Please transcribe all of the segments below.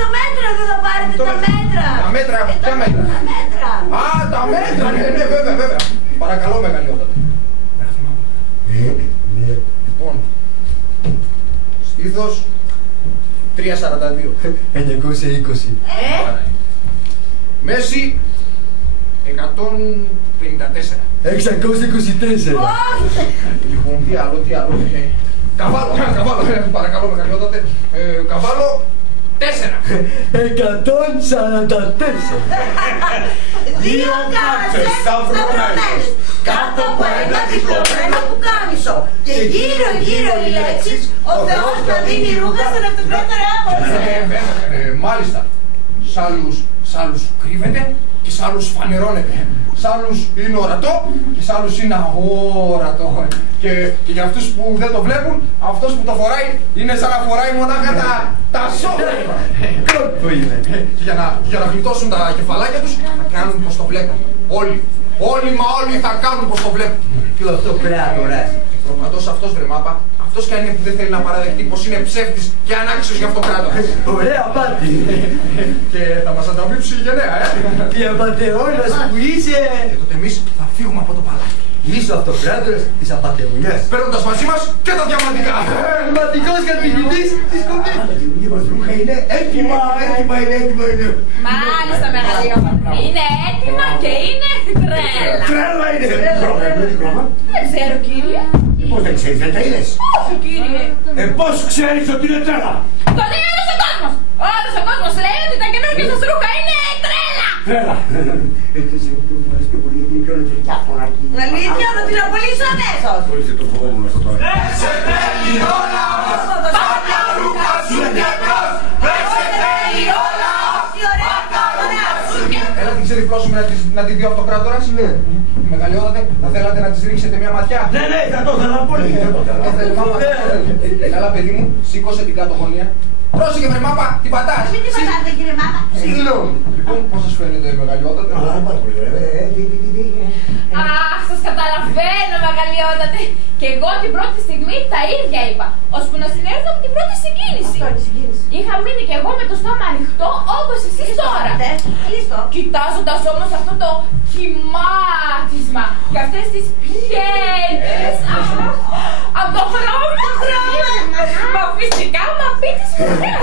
Τα μέτρα δεν θα πάρετε, τα μέτρα. Τα μέτρα, ποια μέτρα? Τα μέτρα. Α, τα μέτρα, ναι, βέβαια. Παρακαλώ, μεγαλειότατε. Λοιπόν, στήθος 3,42. 920. Μέση 154. 624. Λοιπόν, τι άλλο. Καβάλο, παρακαλώ, μεγαλειότατε. Καβάλο 4. 144. Δύο κάρσες σταυρωμένες κάτω από ένα διπλωμένο πουκάμισο. Και γύρω οι λέξεις «Ο Θεός θα δίνει ρούχα στον αυτοκράτορα μας». Μάλιστα. Σ' άλλους κρύβεται και σ' άλλους φανερώνεται. Σ' άλλους είναι ορατό και σ' άλλους είναι αόρατο. Και για αυτούς που δεν το βλέπουν, αυτός που το φοράει είναι σαν να φοράει μονάχα τα σόφρα. Που είναι. Και για να γλιτώσουν τα κεφαλάκια τους, θα κάνουν πως το βλέπουν. Όλοι θα κάνουν πως το βλέπουν. Και αυτό πράτορας. Προπαντός αυτός, βρε μάπα, αυτός κι αν είναι που δεν θέλει να παραδεχτεί πως είναι ψεύτης και ανάξιος για αυτοκράτορα. Ωραία απάτη. Και θα μας ανταμείψει η γενναία, Η απατεώνας που είσαι. Και τότε εμείς θα φύγουμε από το παλάτι. Είσαι ο αυτοκράτορας της απατεωνιάς. Παίρνοντας μαζί μας και τα διαμαντικά. Πραγματικός καθηγητής της κομμάτας. Η ρούχα είναι έτοιμα. Μάλιστα, μεγαλειότατε. Είναι έτοιμα και είναι τρέλα. Τρέλα είναι. Δεν ξέρω, κύριε. Πώς δεν ξέρεις, δεν τα είδες? Όχι, κύριε. Πώς ξέρεις ότι είναι τρέλα? Το λέει όλος ο κόσμος. Όλος ο κόσμος λέει ότι τα καινούργια σας ρούχα είναι τρέλα. Τρέλα. Έτσι μου αρέσει πιο πολύ γιατί είναι πιο λεπτρικιά φωνάκι. Αλήθεια, να την απολύσω αμέσως. Μπορείς το φοβόμουν αυτό τώρα. Δεν σε θέλει ο λαός, πάρ' τα ρούχα σου και μπρος. Δεν σε θέλει ο λαός, πάρ' τα ρούχα σου και μπρος. Έλα την ξεδιπλώσουμε να τη δει ο αυτοκράτορας. Ναι. Μεγαλειότατε, θα θέλατε να της ρίξετε μια ματιά? Ναι, θα το ήθελα πολύ. Το θέλει, μάμα, το θέλει. Έλα, παιδί μου, σήκωσε την κάτω γωνία. Πρόσεχε, βρε μάπα, τι πατάς. Μην την πατάτε, κύριε μάμα. Συγγνώμη. Λοιπόν, πώς σας φαίνεται, μεγαλειότατε? Πάρα πολύ ωραία. Αχ, σας καταλαβαίνω, μεγαλειότατε. Και εγώ την πρώτη στιγμή τα ίδια είπα. Ώσπου να συνέρθω από την πρώτη συγκίνηση. Αυτό είναι η συγκίνηση. Είχα μείνει κι εγώ με το στόμα ανοιχτό όπως εσείς τώρα. Κλείστο. Κοιτάζοντας όμως αυτό το χυμάτισμα και αυτές τις πιέτες από το χρώμα. Μα φυσικά μα πίτης φωτιάς.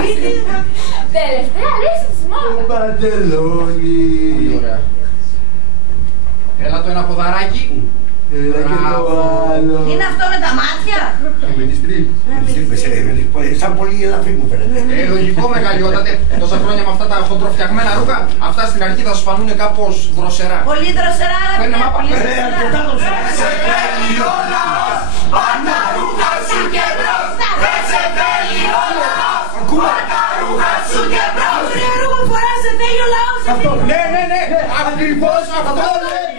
Τελευταία λύση της μόδας. Παντελόνι. Πολύ ωραία. Έλα το ένα ποδαράκι. Έλα και το άλλο. Είναι αυτό με τα μάτια. Με τις τρύπες. Σαν πολύ ελαφρύ μου φαίνεται. Λογικό, μεγαλειότατε. Τόσα χρόνια με αυτά τα χοντροφτιαγμένα ρούχα, αυτά στην αρχή θα σας φανούν κάπως δροσερά. Πολύ δροσερά, Παίρνε αγαπητέ. μάπα. Πολύ Αρκετά δροσερά. δροσερά. Δεν σε θέλει ο λαός, πάρ' τα ρούχα σου και μπρος. Δεν σε θέλει ο λαός, πάρ' τα ρούχα σου και μπρος. Ωραία ρούχα φοράς, σε θέλει ο λαός. Ναι, ακριβώς αυτό λέει.